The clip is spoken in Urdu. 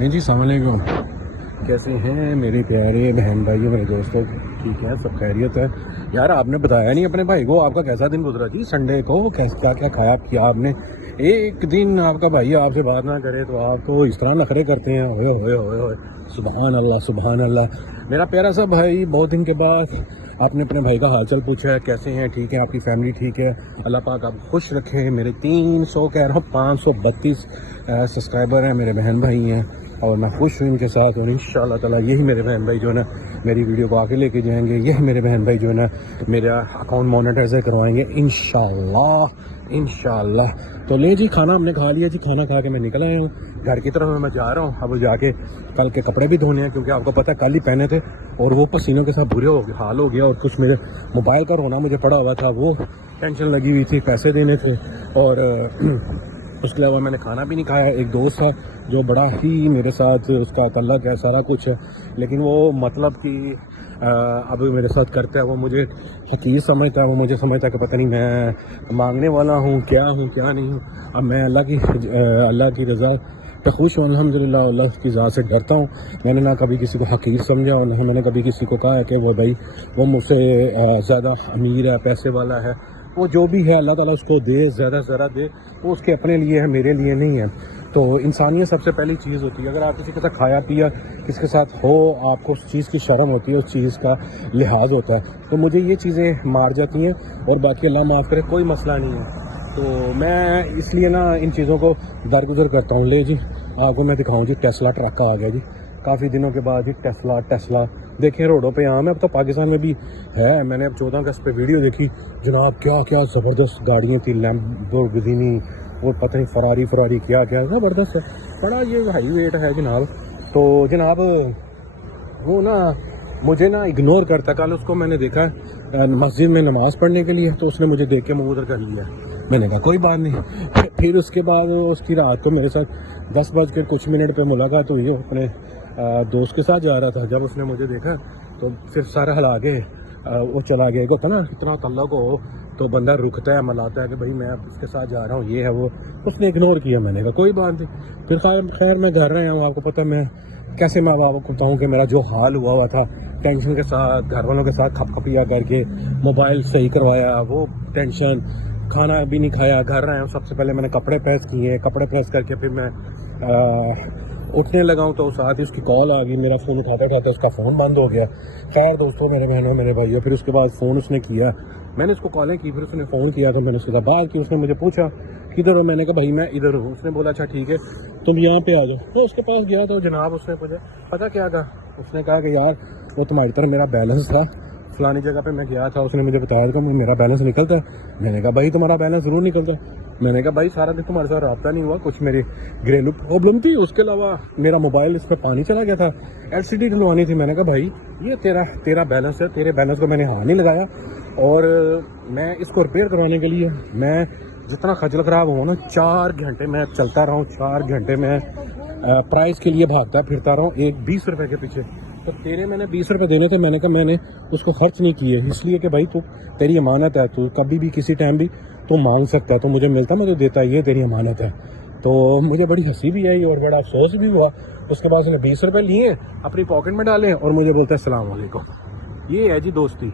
نہیں جی السلام علیکم، کیسے ہیں میرے پیارے بہن بھائیوں میرے دوستوں؟ ٹھیک ہے، سب خیریت ہے؟ یار آپ نے بتایا نہیں اپنے بھائی کو آپ کا کیسا دن گزرا جی سنڈے کو، کیا کیا کھایا کیا آپ نے؟ ایک دن آپ کا بھائی آپ سے بات نہ کرے تو آپ کو اس طرح نخرے کرتے ہیں، ہوئے ہوئے ہوئے ہوئے، سبحان اللہ سبحان اللہ۔ میرا پیارا سا بھائی، بہت دن کے بعد آپ نے اپنے بھائی کا حال چال پوچھا ہے، کیسے ہیں؟ ٹھیک ہے؟ آپ کی فیملی ٹھیک ہے؟ اللہ پاک آپ خوش رکھیں۔ میرے 300 کہہ رہا ہوں 532 سبسکرائبر ہیں، میرے بہن بھائی ہیں، اور میں خوش ہوں ان کے ساتھ، اور انشاءاللہ تعالیٰ یہی میرے بہن بھائی جو ہے نا میری ویڈیو کو آگے لے کے جائیں گے، یہی میرے بہن بھائی جو ہے نا میرا اکاؤنٹ مانیٹائز کروائیں گے انشاءاللہ انشاءاللہ۔ تو لے جی، کھانا ہم نے کھا لیا جی، کھانا کھا کے میں نکل آیا ہوں گھر کی طرف، میں جا رہا ہوں اب جا کے کل کے کپڑے بھی دھونے ہیں، کیونکہ آپ کو پتہ ہے کل ہی پہنے تھے اور وہ پسینوں کے ساتھ برے حال ہو گیا، اور کچھ میرے موبائل کا رونا مجھے پڑا ہوا تھا، وہ ٹینشن لگی ہوئی تھی، پیسے دینے تھے، اور اس کے علاوہ میں نے کھانا بھی نہیں کھایا۔ ایک دوست تھا جو بڑا ہی میرے ساتھ، اس کا تعلق ہے سارا کچھ ہے، لیکن وہ مطلب کہ اب میرے ساتھ کرتا ہے، وہ مجھے حقیر سمجھتا ہے، وہ مجھے سمجھتا ہے کہ پتہ نہیں میں مانگنے والا ہوں کیا نہیں ہوں۔ اب میں اللہ کی رضا پہ خوش ہوں الحمدللہ، اللہ کی ذات سے ڈرتا ہوں۔ میں نے نہ کبھی کسی کو حقیر سمجھا، اور نہ میں نے کبھی کسی کو کہا ہے کہ وہ بھائی وہ مجھ سے زیادہ امیر ہے، پیسے والا ہے۔ وہ جو بھی ہے اللہ تعالیٰ اس کو دے، زیادہ سے زیادہ دے، وہ اس کے اپنے لیے ہے، میرے لیے نہیں ہے۔ تو انسانیت سب سے پہلی چیز ہوتی ہے۔ اگر آپ کسی کے ساتھ کھایا پیا کسی کے ساتھ ہو، آپ کو اس چیز کی شرم ہوتی ہے، اس چیز کا لحاظ ہوتا ہے، تو مجھے یہ چیزیں مار جاتی ہیں، اور باقی اللہ معاف کرے کوئی مسئلہ نہیں ہے۔ تو میں اس لیے نا ان چیزوں کو درگزر کرتا ہوں۔ لے جی آپ کو میں دکھاؤں جی، ٹیسلا ٹرک کا آ گیا جی، کافی دنوں کے بعد جی ٹیسلا دیکھیں روڈوں پہ عام ہے، اب تو پاکستان میں بھی ہے۔ میں نے اب 14 اگست پہ ویڈیو دیکھی جناب، کیا زبردست گاڑیاں تھیں، لیمبورگینی، وہ پتہ نہیں فراری کیا زبردست ہے، بڑا یہ ہائی ویٹ ہے جناب۔ تو جناب وہ نا مجھے نا اگنور کرتا، کل اس کو میں نے دیکھا مسجد میں نماز پڑھنے کے لیے، تو اس نے مجھے دیکھ کے منہ ادھر کر لیا، میں نے کہا کوئی بات نہیں۔ پھر اس کے بعد اس کی رات کو میرے ساتھ 10:00 پہ ملاقات ہوئی، اپنے دوست کے ساتھ جا رہا تھا، جب اس نے مجھے دیکھا تو پھر سارا ہلا کے وہ چلا گیا۔ ہوتا نا اتنا تعلق ہو تو بندہ رکتا ہے، ملاتا ہے کہ بھائی میں اب اس کے ساتھ جا رہا ہوں، یہ ہے وہ، اس نے اگنور کیا۔ میں نے کہا کوئی بات نہیں۔ پھر خیر میں گھر رہا ہوں، آپ کو پتہ میں کیسے ماں باپ کو بتاؤں کہ میرا جو حال ہوا تھا، ٹینشن کے ساتھ گھر والوں کے ساتھ کھپیا کر کے، موبائل صحیح کروایا، وہ ٹینشن، کھانا بھی نہیں کھایا، گھر رہا ہوں۔ سب سے پہلے میں نے کپڑے پریس کیے، کپڑے پریس کر کے پھر میں اٹھنے لگا ہوں، تو ساتھ ہی اس کی کال آ گئی، میرا فون اٹھاتے اس کا فون بند ہو گیا۔ خیر دوستوں، میرے بہنوں میرے بھائیوں، پھر اس کے بعد فون اس نے کیا، میں نے اس کو کالیں کی، پھر اس نے فون کیا تو میں نے اس کے ساتھ بات کی۔ اس نے مجھے پوچھا کدھر ہو، میں نے کہا بھائی میں ادھر ہوں۔ اس نے بولا اچھا ٹھیک ہے تم یہاں پہ آ جاؤ۔ میں اس کے پاس گیا تو جناب اس نے مجھے پتہ کیا کہا، اس نے کہا کہ یار وہ تمہاری طرح میرا بیلنس تھا فلانی جگہ پہ میں گیا تھا، اس نے مجھے بتایا کہ میرا بیلنس نکلتا ہے۔ میں نے کہا بھائی تمہارا بیلنس ضرور نکلتا ہے۔ میں نے کہا بھائی سارا دن تمہارے ساتھ رابطہ نہیں ہوا، کچھ میری گھریلو پرابلم تھی، اس کے علاوہ میرا موبائل اس میں پانی چلا گیا تھا، LCD ڈلوانی تھی۔ میں نے کہا بھائی یہ تیرا بیلنس ہے، تیرے بیلنس کو میں نے ہاتھ نہیں لگایا، اور میں اس کو ریپیئر کروانے کے لیے میں جتنا خجل خراب ہوں نا 4 گھنٹے میں چلتا رہا ہوں، 4 گھنٹے میں پرائز کے لیے بھاگتا پھرتا رہا ہوں، ایک 20 روپے کے پیچھے۔ تو تیرے میں نے 20 روپے دینے تھے، میں نے کہا میں نے اس کو خرچ نہیں کیے، اس لیے کہ بھائی تو تیری امانت ہے، تو کبھی بھی کسی ٹائم بھی تو مانگ سکتا ہے، تو مجھے ملتا میں تو دیتا، یہ تیری امانت ہے۔ تو مجھے بڑی ہنسی بھی آئی اور بڑا افسوس بھی ہوا۔ اس کے بعد اس نے 20 روپے لیے، اپنی پاکٹ میں ڈالے، اور مجھے بولتا ہے السلام علیکم۔ یہ ہے جی دوستی۔